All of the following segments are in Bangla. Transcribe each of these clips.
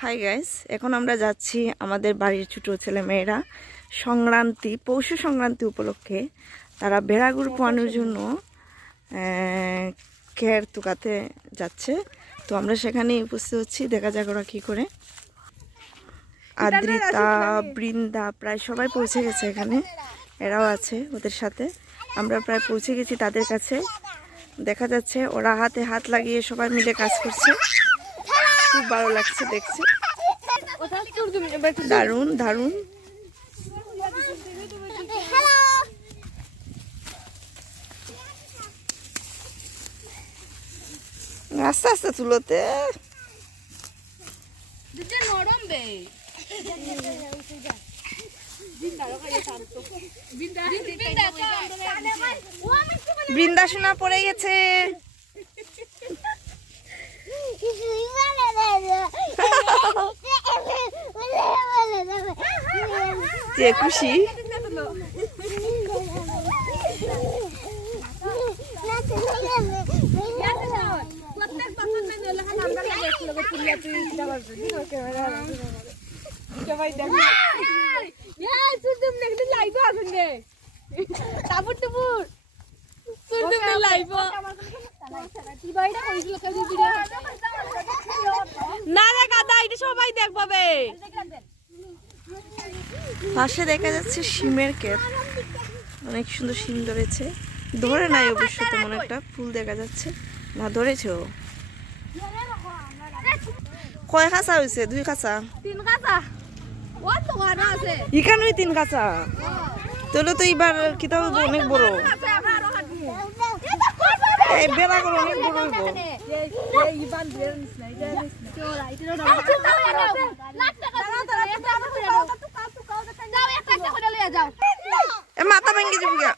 হাই গাইস এখন আমরা যাচ্ছি আমাদের বাড়ির ছোট ছেলে মেয়েরা সংক্রান্তি পৌষ সংক্রান্তি উপলক্ষে। তারা বেড়াগুড় পোয়ানোর জন্য খের তুকাতে যাচ্ছে। তো আমরা সেখানে উপস্থিত হচ্ছি দেখা যাক ওরা কী করে। আদ্রিতা বৃন্দা প্রায় সবাই পৌঁছে গেছে এখানে। এরাও আছে ওদের সাথে। আমরা প্রায় পৌঁছে গেছি তাদের কাছে। দেখা যাচ্ছে ওরা হাতে হাত লাগিয়ে সবাই মিলে কাজ করছে। খুব ভালো লাগছে দেখছি দারুণ দারুণ। আস্তে আস্তে তুলোতে। বৃন্দাসনা পড়ে গেছে যে খুশি প্রত্যেক বছর না নিলে খান আমরা দেখল তুলিয়া তুই এটা করছিস সবাই দেখ এই তুই তুমি দেখলি লাইভ রে তাপুর টুপুর তুমি লাইভ না রে গাদা এটা সবাই দেখবে। পাশে দেখা যাচ্ছে শিমের ক্ষেত। অনেক সুন্দর শিম ধরেছে। ধরে নাই অবশ্য তেমন একটা ফুল দেখা যাচ্ছে। না ধরেছে ও। কয় খাঁচা হয়েছে দুই খাঁচা? তিন ইখানোই তিন খাঁচা? তাহলে তো এইবার কিতাব অনেক বড়। এই বেড়া করে অনেক বড় হইব। মাথা ভেঙে যাব গা।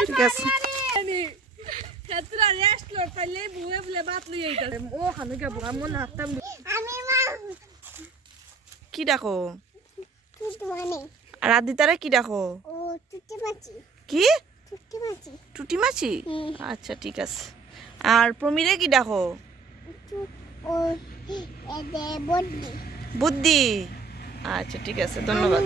ঠিক আছে কি ডাকো আর আদিতারে কি ডাকো? কি? টুটি মাছি? আচ্ছা ঠিক আছে। আর প্রমিরে কি ডাকো? বুদ্ধি। আচ্ছা ঠিক আছে ধন্যবাদ।